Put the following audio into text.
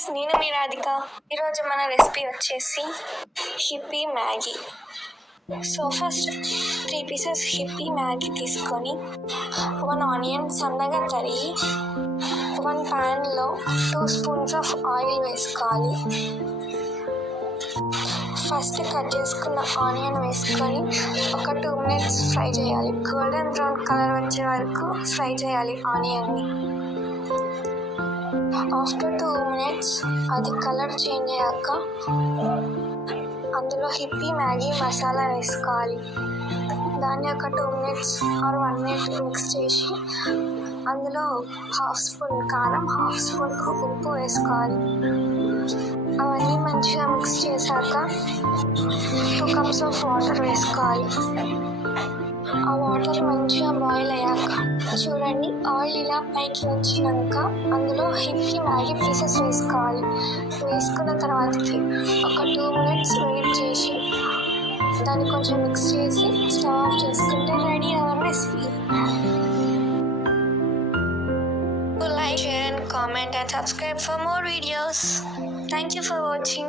Guys, నేను మీ రాధిక. ఈరోజు మన రెసిపీ వచ్చేసి hippie Maggi. So first 3 pieces hippie Maggi తీసుకొని 1 ఆనియన్ సన్నగా తరిగి 1 ప్యాన్లో 2 స్పూన్స్ ఆఫ్ ఆయిల్ వేసుకోవాలి. ఫస్ట్ కట్ చేసుకున్న ఆనియన్ వేసుకొని ఒక 2 మినిట్స్ ఫ్రై చేయాలి. గోల్డెన్ బ్రౌన్ కలర్ వచ్చే వరకు ఫ్రై చేయాలి ఆనియన్ని. ఆఫ్టర్ 2 మినిట్స్ అది కలర్ చేంజ్ అయ్యాక అందులో హిప్పీ మ్యాగీ మసాలా వేసుకోవాలి. దాన్ని ఒక 2 మినిట్స్ ఆర్ 1 మినిట్ మిక్స్ చేసి అందులో 1/2 స్పూన్ కారం, 1/2 స్పూన్ ఉప్పు వేసుకోవాలి. అవన్నీ మంచిగా మిక్స్ చేశాక 2 కప్స్ ఆఫ్ వాటర్ వేసుకోవాలి. ఆ వాటర్ మంచిగా బాయిల్ అయ్యాక చూడండి, ఆయిల్ ఇలా పైకి వచ్చినాక అందులో హిప్పీ మ్యాగీ పీసెస్ వేసుకోవాలి. వేసుకున్న తర్వాతకి ఒక 2 మినిట్స్ వెయిట్ చేసి దాన్ని కొంచెం మిక్స్ చేసి స్టవ్ ఆఫ్ చేసుకుంటే ready hour recipe. Like, share and comment and subscribe for more videos. Thank you for watching.